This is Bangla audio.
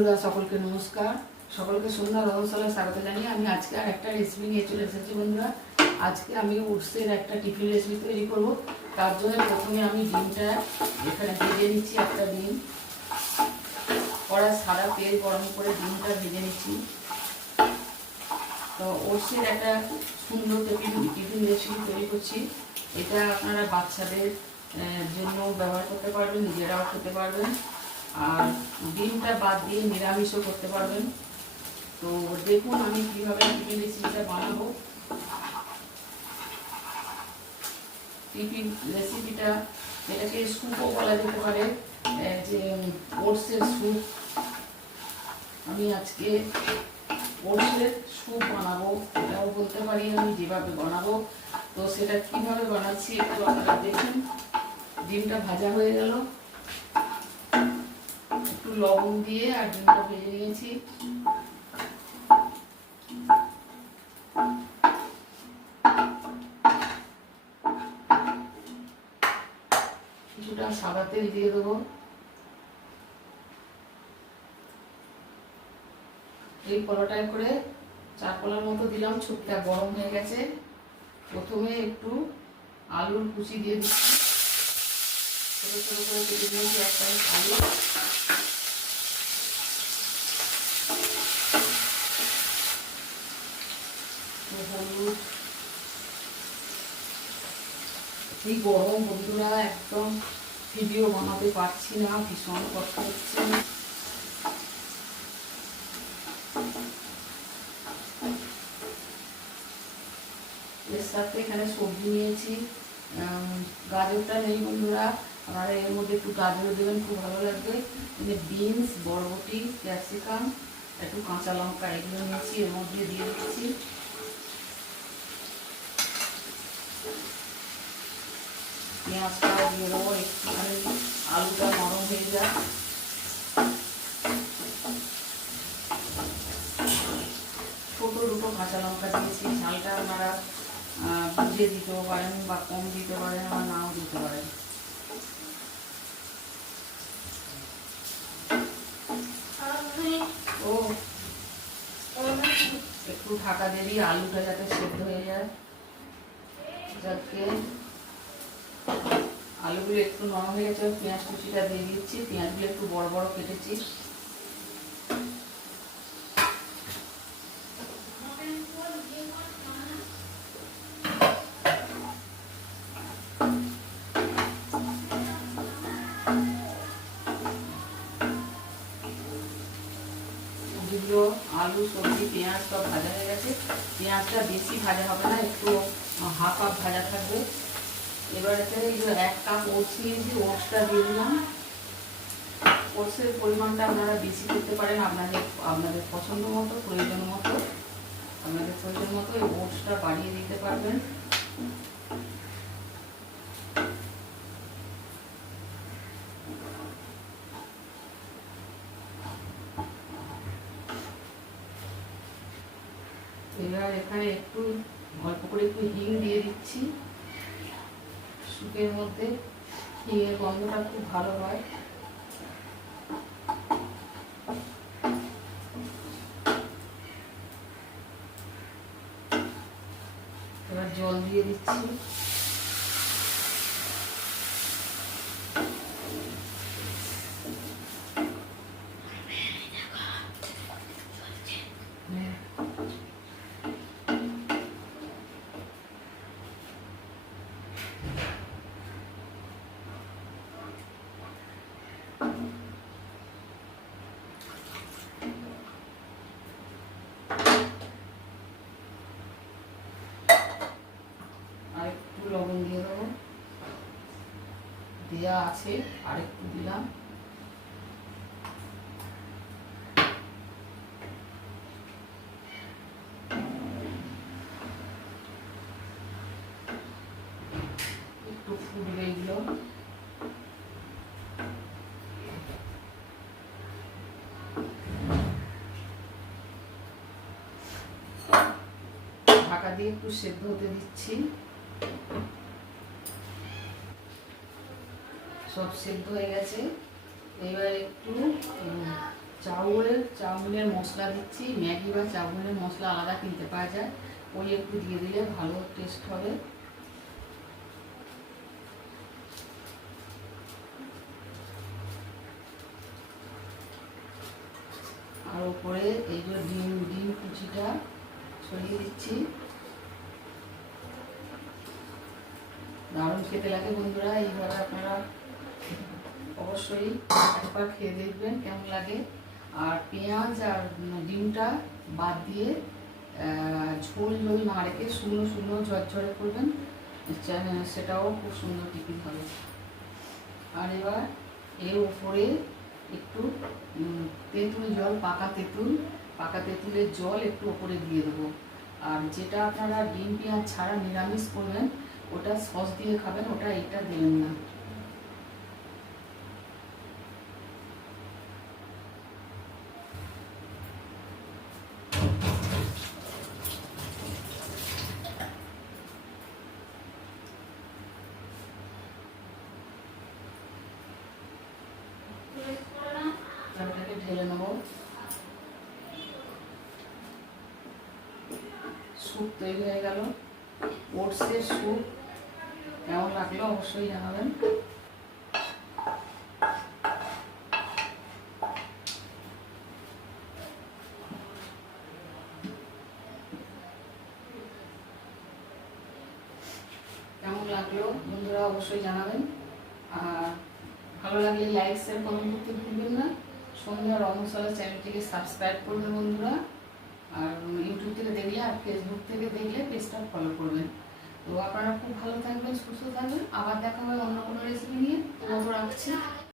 বন্ধুরা সকলকে নমস্কার। সকলকে সন্ধ্যা রহস্যলায় স্বাগত জানিয়ে আমি আজকে আর একটা রেসিপি নিয়ে চলে এসেছি বন্ধুরা। আজকে আমি ওটসের একটা টিফিন রেসিপি তৈরি করব। তার জন্য প্রথমে আমি ডিমটা এখানে ভেজে নিচ্ছি। একটা ডিম কড়ায় সাদা তেল গরম করে ডিমটা ভেজে নিচ্ছি। তো ওটসের একটা সুন্দর টিফিন রেসিপি তৈরি করছি। এটা আপনারা বাচ্চাদের জন্য ব্যবহার করতে পারবেন, নিজেরাও খেতে পারবেন, আর ডিমটা বাদ দিয়ে নিরামিষও করতে পারবেন। তো দেখুন আমি কীভাবে টিফিন রেসিপিটা বানাবো। টিফিন রেসিপিটা এটাকে স্যুপও বলা যেতে পারে, যে ওটসের স্যুপ। আমি আজকে ওটসের স্যুপ বানাবো, এটাও বলতে পারি আমি যেভাবে বানাবো। তো সেটা কিভাবে বানাচ্ছি একটু আপনারা দেখুন। ডিমটা ভাজা হয়ে গেল, একটু লবণ দিয়ে আর ডিমটা ভেজে নিয়েছি। কিছুটা সাদা তেল দিয়ে দেবো। এই কড়াটায় করে 4 কলার মতো দিলাম। ছুটটা গরম হয়ে গেছে। প্রথমে একটু আলুর কুচি দিয়ে দিচ্ছি। ছোটো ছোটো করে কেটে দিয়েছি একটা আলু। হলুদ। এই গরম বন্ধুরা একদম ভিডিও বানাতে পারছি না, ভীষণ কষ্ট হচ্ছে। এর সাথে এখানে সবজি নিয়েছি। গাজরটা নেই বন্ধুরা, আপনারা এর মধ্যে একটু গাজর দেবেন, খুব ভালো লাগবে। বিনস, বরবটি, ক্যাপসিকাম, একটু কাঁচা লঙ্কা এগুলো নিয়েছি, এর মধ্যে দিয়ে দিচ্ছি। পেঁয়াজটা দিয়ে দেবো একটুখানি, আলুটা নরম হয়ে যায়। ছোটো দুটো কাঁচা লঙ্কা দিয়েছি। ঝালটা আপনারা বুঝে দিতেও পারেন বা কম দিতে পারেন, আবার নাও দিতে পারেন। ও একটু ঢাকা দিয়ে দিই আলুটা যাতে সেদ্ধ হয়ে যায়। যাতে আলুগুলো একটু নরম হয়ে গেছে, পেঁয়াজ কুচিটা দিয়ে দিচ্ছি। পেঁয়াজগুলো একটু বড় বড় কেটেছি। আলু, সবজি, পেঁয়াজ সব ভাজা হয়ে গেছে। পেঁয়াজটা বেশি ভাজা হবে না, একটু হাফ হাফ ভাজা থাকবে। এবার এখানে 1 কাপ ওটস নিয়েছি, ওটসটা দিয়ে দিলাম। ওটসের পরিমাণটা আপনারা বেশি করতে পারেন আপনাদের পছন্দ মতো, প্রয়োজন মতো। আপনাদের প্রয়োজন মতো এই ওটসটা বাড়িয়ে দিতে পারবেন। এবার এখানে একটু অল্প করে একটু হিং দিয়ে দিচ্ছি স্যুপের মধ্যে। হিঙের গন্ধটা খুব ভালো হয়। এবার জল দিয়ে দিচ্ছি। আরেকটু লবণ দিয়ে দেবো, দেওয়া আছে, আরেকটু দিলাম। একটু ফুটবে এগুলো। ঢাকা দিয়ে একটু সেদ্ধ হতে দিচ্ছি। সব সেদ্ধ হয়ে গেছে। এবার একটু চাউমিনের মশলা দিচ্ছি। ম্যাগি বা চাউমিনের মশলা আলাদা কিনতে পাওয়া যায়, ওই একটু দিয়ে দিলে ভালো টেস্ট হবে। আর উপরে এই যে ডিম কুচিটা ছড়িয়ে দিচ্ছি। দারুণ খেতে লাগে বন্ধুরা, এইভাবে আপনারা অবশ্যই একবার খেয়ে দেখবেন কেমন লাগে। আর পেঁয়াজ আর ডিমটা বাদ দিয়ে ঝোল না রেখে শুকনো শুকনো ঝরঝরে করবেন, সেটাও খুব সুন্দর টিফিন হবে। আর এবার এর উপরে একটু তেঁতুল জল, পাকা তেঁতুলের জল একটু ওপরে দিয়ে দেবো। আর যেটা আপনারা ডিম পেঁয়াজ ছাড়া নিরামিষ করবেন, ওটা সস দিয়ে খাবেন, ওটা এটা দেবেন না। ওটাকে ঢেলে নেব। স্যুপ তৈরি হয়ে গেল, ওটসের স্যুপ। কেমন লাগলো অবশ্যই জানাবেন। কেমন লাগলো বন্ধুরা অবশ্যই জানাবেন। আর ভালো লাগলে লাইক শেয়ার কমেন্ট করতে ভুলবেন না। সন্ধ্যা রন্ধনশালা চ্যানেলটিকে সাবস্ক্রাইব করবেন বন্ধুরা। আর ইউটিউব থেকে দেখলে আর ফেসবুক থেকে দেখলে পেজটা ফলো করবেন। তো আপনারা খুব ভালো থাকবেন, সুস্থ থাকবেন। আবার দেখা হবে অন্য কোনো রেসিপি নিয়ে। তো রাখছি।